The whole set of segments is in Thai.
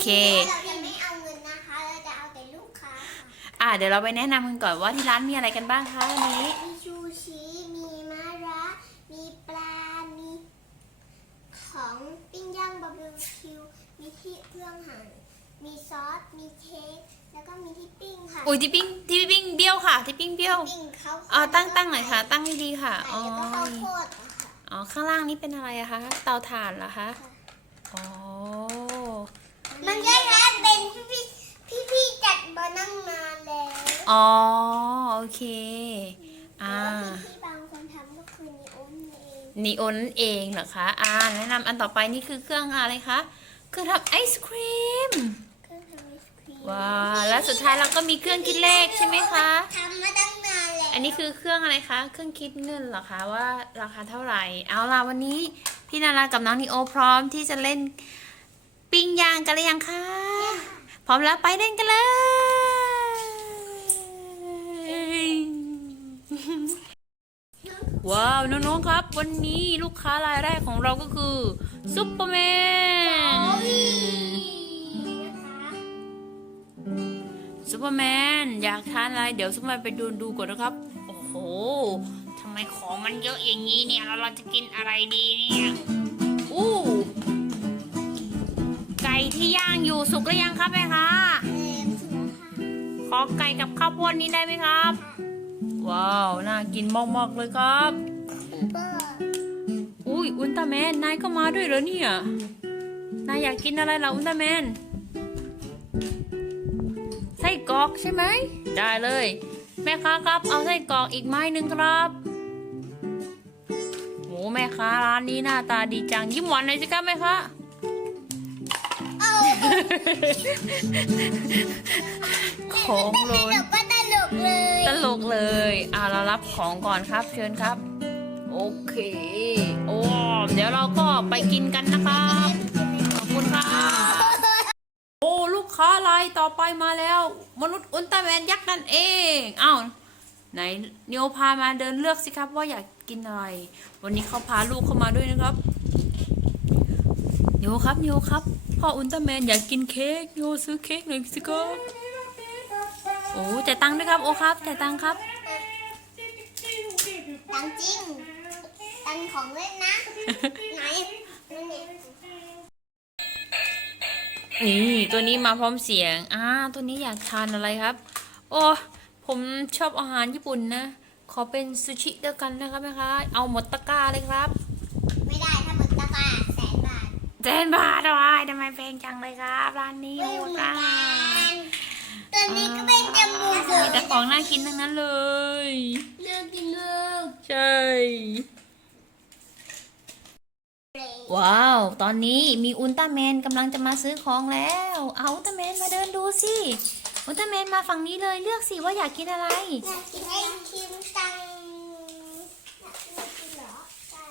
เค เราจะไม่เอาเงินนะคะ เราจะเอาแต่ลูกค้าค่ะอ่าเดี๋ยวเราไปแนะนำกันก่อนว่าที่ร้านมีอะไรกันบ้างคะวันนี้ มีชูชี มีมะระ มีปลา มีของปิ้งย่างบาร์บีคิว มีที่เครื่องหั่น มีซอส มีเค้ก แล้วก็มีที่ปิ้งค่ะอุ้ยที่ปิ้งที่ปิ้งเบี้ยวค่ะ ที่ปิ้งเบี้ยวปิ้งเขาอ๋อตั้งตั้งหน่อยค่ะ ตั้งดีๆค่ะไก่อ๋อแล้วก็ข้าวโพดอะค่ะ อ๋อข้างล่างนี้เป็นอะไรอะคะเตาถ่านเหรอคะอ๋อ มันก็ร้านเป็นพี่พี่พี่ๆจัดมานั่งนานแล้วอ๋อโอเค อ่าแล้วพี่ๆบางคนทำก็คือนีโอนเองนีโอนั่นเองเหรอคะ อ่าแนะนำอันต่อไปนี่คือเครื่องอะไรคะ เครื่องทำไอศครีมเครื่องทำไอศครีมว้าวแล้วสุดท้ายเราก็มีเครื่องคิดเลขใช่ไหมคะทำมาตั้งนานแล้วอันนี้คือเครื่องอะไรคะ เครื่องคิดเงินเหรอคะว่าราคาเท่าไหร่ เอาล่ะวันนี้พี่นารากับน้องนิโอพร้อมที่จะเล่น ปิ้งย่างกันหรือยังคะพร้อมแล้วไปเล่นกันเลย ว้าวน้องๆครับ วันนี้ลูกค้ารายแรกของเราก็คือซุปเปอร์แมนซูเปอร์แมนอยากทานอะไร เดี๋ยวซูเปอร์แมนไปดูดูก่อนนะครับ โอ้โหทำไมของมันเยอะอย่างนี้เนี่ยแล้วเราจะกินอะไรดีเนี่ย ที่ย่างอยู่สุกหรือยังครับแม่คะขอไก่กับข้าวโพดนี้ได้ไหมครับ ว้าว น่ากินมากๆเลยครับ อุ้ยอุลตร้าแมน นายก็มาด้วยเหรอเนี่ย นายอยากกินอะไรล่ะอุลตร้าแมน ไส้กรอกใช่ไหม ได้เลย แม่ค้าครับ เอาไส้กรอกอีกไม้หนึ่งครับโอ้แม่ค้าร้านนี้หน้าตาดีจังยิ้มหวานหน่อยสิครับแม่ค้า ของโรยตลกก็ตลกเลยตลกเลยอ่าเรารับของก่อนครับเชิญครับ โอเค โอ้เดี๋ยวเราก็ไปกินกันนะครับ ขอบคุณครับ โอ้ลูกค้ารายต่อไปมาแล้ว มนุษย์อุลตร้าแมนยักษ์นั่นเองอ้าวไหนนิโอพามาเดินเลือกสิครับ ว่าอยากกินอะไร วันนี้เขาพาลูกเข้ามาด้วยนะครับนิโอครับนิโอครับ พ่ออุลตร้าแมนอยากกินเค้กนิโอซื้อเค้กหน่อยสิครับโอ้จ่ายตังค์ด้วยครับ โอครับจ่ายตังค์ครับ ตังจริง ตังของเล่นนะ ไหนนั่นเนี่ยนี่ตัวนี้มาพร้อมเสียง อ่า ตัวนี้อยากทานอะไรครับ โอ้ผมชอบอาหารญี่ปุ่นนะ ขอเป็นซูชิเดียวกันนะครับแม่คะเอาหมดตะกร้าเลยครับ ไม่ได้ถ้าหมดตะกร้าแสนบาท เจนบาทเลยทำไมแพงจังเลยครับร้านนี้ไม่โอ้เหมือนก้ากันตัวนี้ก็เป็นจมูกมีแต่ของน่ากินทั้งนั้นเลย เลือกกินเลือกใช่ ว้าว ตอนนี้มีอุลตร้าแมนกำลังจะมาซื้อของแล้ว เอาอุลตร้าแมนมาเดินดูสิ อุลตร้าแมนมาฝั่งนี้เลยเลือกสิว่าอยากกินอะไร อยากกินไอคิมตังอยากกินเหรอใช่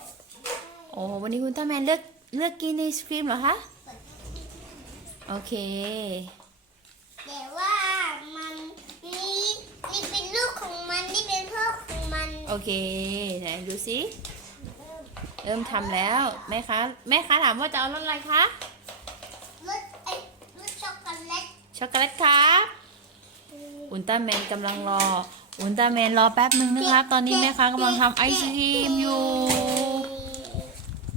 โอ้วันนี้อุลตร้าแมนเลือก เลือกกินไอศครีมเหรอคะ โอเค แต่ว่ามันนี่นี่เป็นลูกของมันนี่เป็นพ่อของมันโอเค ไหนดูสิ เริ่มทำแล้ว แม่ค้าแม่ค้าถามว่าจะเอารสอะไรคะ รสไอ้รสช็อกโกแลตช็อกโกแลตครับอุลตร้าแมนกำลังรอ อุลตร้าแมนรอแป๊บหนึ่งนะครับ ตอนนี้แม่ค้ากำลังทำไอศครีมอยู่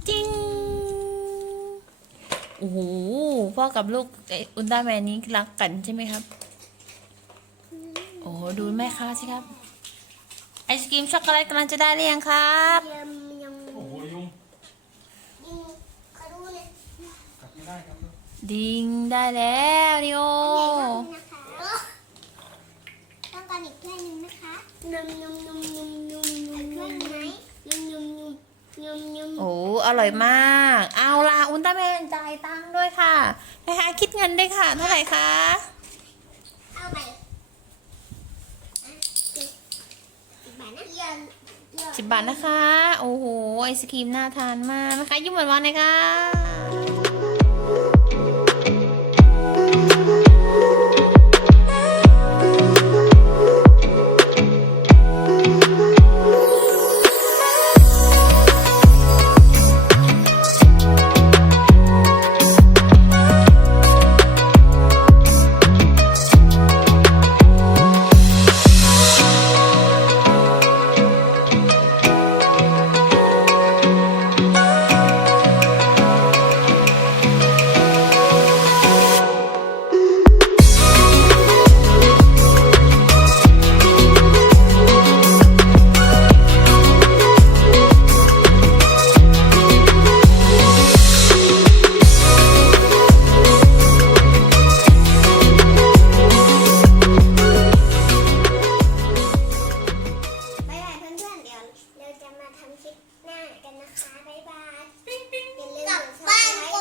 จริง โอ้โหพ่อกับลูกไอ้อุลตร้าแมนนี้รักกันใช่ไหมครับ โอ้โหดูแม่ค้าสิครับ ไอศครีมช็อกโกแลตกำลังจะได้หรือยังครับยำยำโอ้โหยุงยิงเขาดูเลยกัดไม่ได้ครับดิงได้แล้วนิโอใหญ่มากนะคะต้องการอีกถ้วยหนึงนะคะนมนมนมนมนมนมถ้วยไหนนมนมนมนมนมโอ้อร่อยมาก เอาล่ะอุลตร้าแมน จ่ายตังค์ด้วยค่ะนะคะคิดเงินด้วยค่ะเท่าไหร่คะเอาไปอ่สิบบาทนะสิบบาทนะคะ โอ้โห ไอศครีมน่าทานมากนะคะ ยิ้มหวานๆเลยค่ะ จะมาทำคลิปหน้ากันนะคะ บ๊ายบายอย่าลืมกดซับสไคร